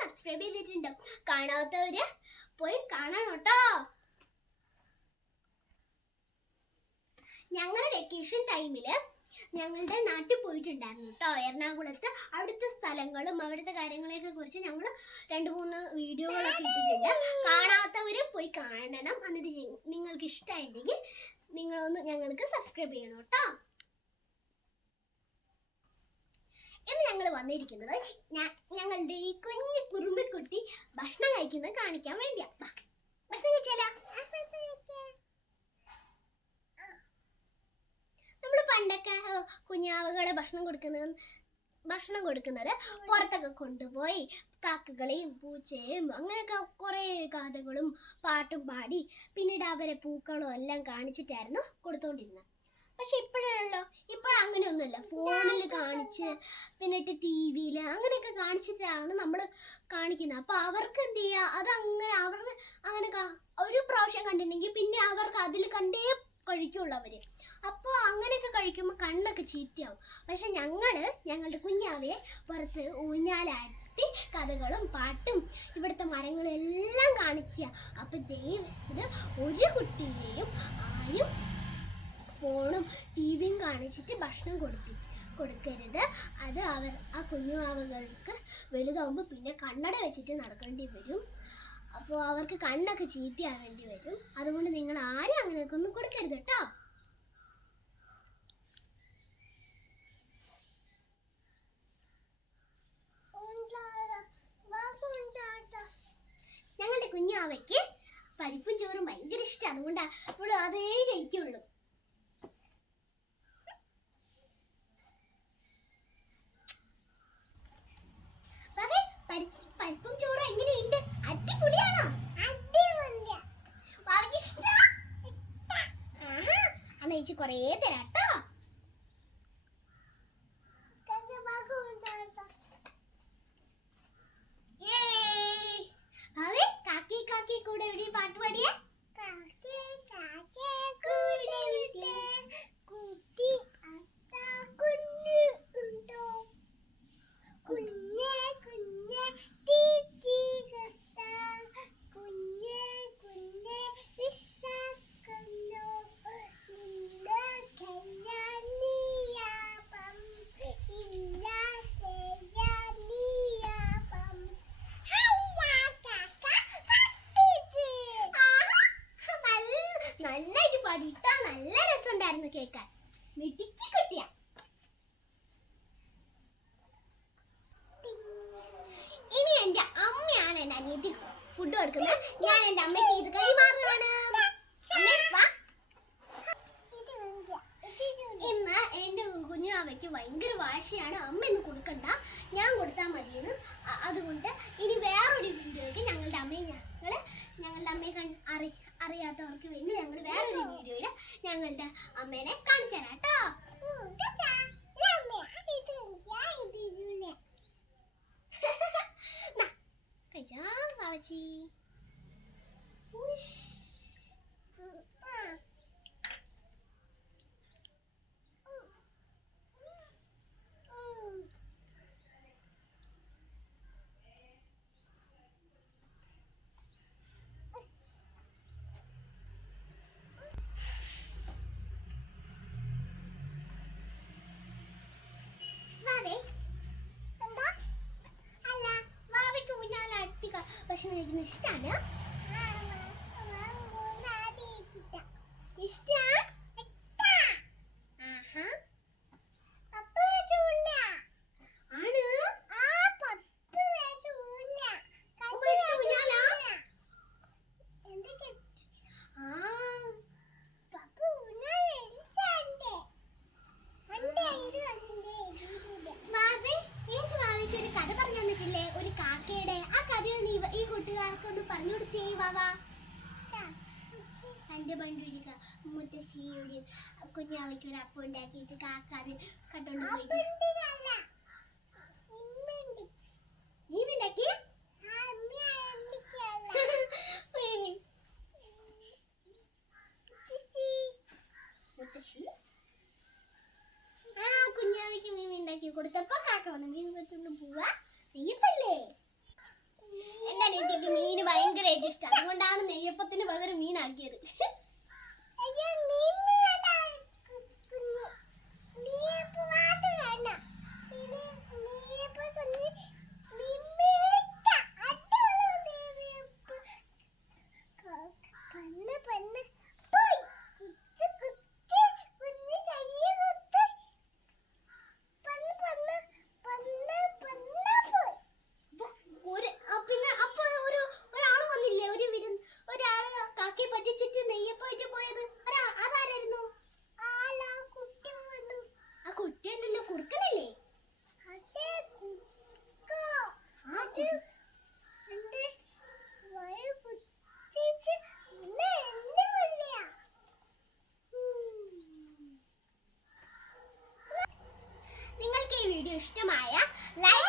Subscribe ചെയ്തിട്ടുണ്ട്. കാണാത്തവര് പോയി കാണണം കേട്ടോ. ഞങ്ങളുടെ വെക്കേഷൻ ടൈമിൽ ഞങ്ങളുടെ നാട്ടിൽ പോയിട്ടുണ്ടായിരുന്നു കേട്ടോ എറണാകുളത്ത്. അവിടുത്തെ സ്ഥലങ്ങളും അവിടുത്തെ കാര്യങ്ങളെയൊക്കെ കുറിച്ച് ഞങ്ങൾ രണ്ട് മൂന്ന് വീഡിയോകളൊക്കെ ഇട്ടിട്ടുണ്ട്. കാണാത്തവര് പോയി കാണണം. എന്നിട്ട് നിങ്ങൾക്ക് ഇഷ്ടമായിട്ടുണ്ടെങ്കിൽ നിങ്ങളൊന്ന് ഞങ്ങൾക്ക് സബ്സ്ക്രൈബ് ചെയ്യണം കേട്ടോ. ഇന്ന് ഞങ്ങൾ വന്നിരിക്കുന്നത് ഞങ്ങളുടെ ഈ കുഞ്ഞു കുറുമ്പിക്കുട്ടി ഭക്ഷണം കഴിക്കുന്നത് കാണിക്കാൻ വേണ്ടിയാ. ഭക്ഷണം കഴിച്ചാലോ? നമ്മൾ പണ്ടൊക്കെ കുഞ്ഞാവുകളെ ഭക്ഷണം കൊടുക്കുന്നത് ഭക്ഷണം കൊടുക്കുന്നത് പുറത്തൊക്കെ കൊണ്ടുപോയി കാക്കകളെയും പൂച്ചയും അങ്ങനെയൊക്കെ കുറേ കഥകളും പാട്ടും പാടി പിന്നീട് അവരെ പൂക്കളും എല്ലാം കാണിച്ചിട്ടായിരുന്നു കൊടുത്തുകൊണ്ടിരുന്നത് പക്ഷെ ഇപ്പോഴാണല്ലോ. ഇപ്പോഴങ്ങനെയൊന്നുമില്ല ഫോണിൽ കാണിച്ച് പിന്നിട്ട് ടി വിയിൽ അങ്ങനെയൊക്കെ കാണിച്ചിട്ടാണ് നമ്മൾ കാണിക്കുന്നത്. അപ്പോൾ അവർക്ക് എന്ത് ചെയ്യുക? അതങ്ങനെ അവർക്ക് അങ്ങനെ ഒരു പ്രാവശ്യം കണ്ടിട്ടുണ്ടെങ്കിൽ പിന്നെ അവർക്ക് അതിൽ കണ്ടേ കഴിക്കുള്ളൂ അവർ. അപ്പോൾ അങ്ങനെയൊക്കെ കഴിക്കുമ്പോൾ കണ്ണൊക്കെ ചീത്തയാവും. പക്ഷെ ഞങ്ങൾ ഞങ്ങളുടെ കുഞ്ഞാവയെ പുറത്ത് ഊഞ്ഞാലാട്ടി കഥകളും പാട്ടും ഇവിടുത്തെ മരങ്ങളെല്ലാം കാണിക്കുക. അപ്പോൾ ദൈവം ഇത് ഒരു കുട്ടിയെയും ആരും ഫോണും ടി വിയും കാണിച്ചിട്ട് ഭക്ഷണം കൊടുപ്പി കൊടുക്കരുത്. അത് അവർ ആ കുഞ്ഞു വലുതാകുമ്പോൾ പിന്നെ കണ്ണട വെച്ചിട്ട് നടക്കേണ്ടി വരും. അപ്പോൾ അവർക്ക് കണ്ണൊക്കെ ചീത്തയാകേണ്ടി വരും. അതുകൊണ്ട് നിങ്ങൾ ആരും അങ്ങനെയൊക്കെ ഒന്നും കൊടുക്കരുത് കേട്ടോ. ഞങ്ങളുടെ കുഞ്ഞാവയ്ക്ക് പരിപ്പും ചോറും ഭയങ്കര ഇഷ്ടമാണ് അതുകൊണ്ട് അവൾ അതേ കഴിക്കുള്ളൂ ബാബേ, പരി- പരിപ്പും ചോറും എങ്ങനെയുണ്ട് അടിപൊളിയാണോ ബാബയ്ക്ക് ഇഷ്ടാ? ആഹാ, എന്നാ ചേച്ചി കുറേ തരാം കേട്ടോ Yay! ബാബേ, കാക്കി കാക്കി കൂടെ ഇവിടെ പാട്ട് പാടിയേ കൂടെ വിട്ടേ കുട്ടി അത്താ കുഞ്ഞു ഉണ്ടോ കുഞ്ഞേ കുഞ്ഞേ ടീ ടീ കത്ത കുഞ്ഞേ കുഞ്ഞേ വിശക്കുന്നു നിന്ന കയ്യാനിയാപം ഇല്ല കയ്യാനിയാപം നന്നായിട്ട് പാടിട്ടാ നല്ല രസമുണ്ടായിരുന്നു കേൾക്കാൻ. മിടുക്കി കുട്ടിയാ. ഇനി എന്റെ അമ്മയാണ് എന്റെ അനിയത്തി. ഫുഡ് കൊടുക്കുന്നത്. ഞാൻ എന്റെ അമ്മയ്ക്ക് ഇത് കൈമാറുകയാണ്. ഇന്ന് എന്റെ കുഞ്ഞു അവയ്ക്ക് ഭയങ്കര വാശിയാണ്. അമ്മ ഇന്ന് കൊടുക്കണ്ട. ഞാൻ കൊടുത്താൽ മതിയെന്ന്. അതുകൊണ്ട് ഇനി വേറൊരു വീഡിയോയ്ക്ക് ഞങ്ങളുടെ അമ്മയെ ഞങ്ങളുടെ അമ്മയെ കൺ അറി അറിയാത്തവർക്ക് വേണ്ടി ഞങ്ങൾ വേറൊരു വീഡിയോയിൽ ഞങ്ങളുടെ അമ്മേനെ കാണിച്ചു തരാം കേട്ടോ. കഴിച്ചാ വാവച്ചി ഉഷ്. വാവേ എന്താ അല്ല വാവയ്ക്ക് ഊഞ്ഞാലട്ടി ഭക്ഷണം കഴിക്കുന്നത് പറഞ്ഞു കൊടുത്തേ വാവാ എന്റെ പണ്ടൊരു ക- മുത്തശ്ശിയുടെ കുഞ്ഞാവയ്ക്ക് ഒരു അപ്പം ഉണ്ടാക്കിയിട്ട് കാക്ക അത് കണ്ടോണ്ട് പോയിട്ട് മുത്തശ്ശി. ആ കുഞ്ഞാവയ്ക്ക് മീൻ ഉണ്ടാക്കി കൊടുത്തപ്പോ കാക്ക വന്നു. മീൻ ഇഷ്ടം. അതുകൊണ്ടാണ് നെയ്യപ്പത്തിന് പകരം മീനാക്കിയത്. പന്ന് ഇഷ്ടമായ ലൈക്ക്